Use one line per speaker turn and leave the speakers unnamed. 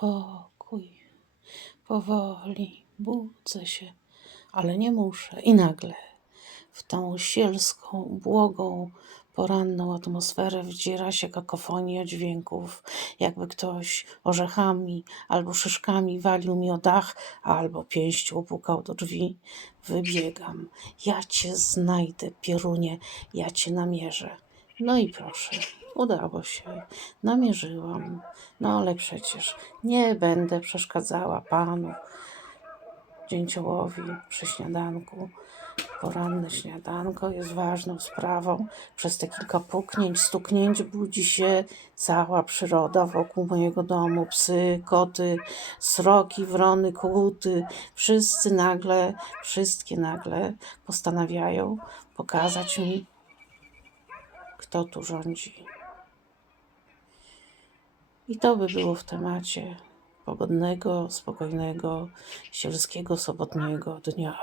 spokój. Powoli budzę się, ale nie muszę. I nagle w tą sielską, błogą, poranną atmosferę wdziera się kakofonia dźwięków, jakby ktoś orzechami albo szyszkami walił mi o dach, albo pięścią pukał do drzwi. Wybiegam. Ja cię znajdę, pierunie, ja cię namierzę. No i proszę, udało się. Namierzyłam. No ale przecież nie będę przeszkadzała panu dzięciołowi przy śniadanku. Poranne śniadanko jest ważną sprawą. Przez te kilka puknięć, stuknięć budzi się cała przyroda wokół mojego domu. Psy, koty, sroki, wrony, koguty. Wszyscy nagle, wszystkie nagle postanawiają pokazać mi, kto tu rządzi. I to by było w temacie pogodnego, spokojnego, sielskiego, sobotniego dnia.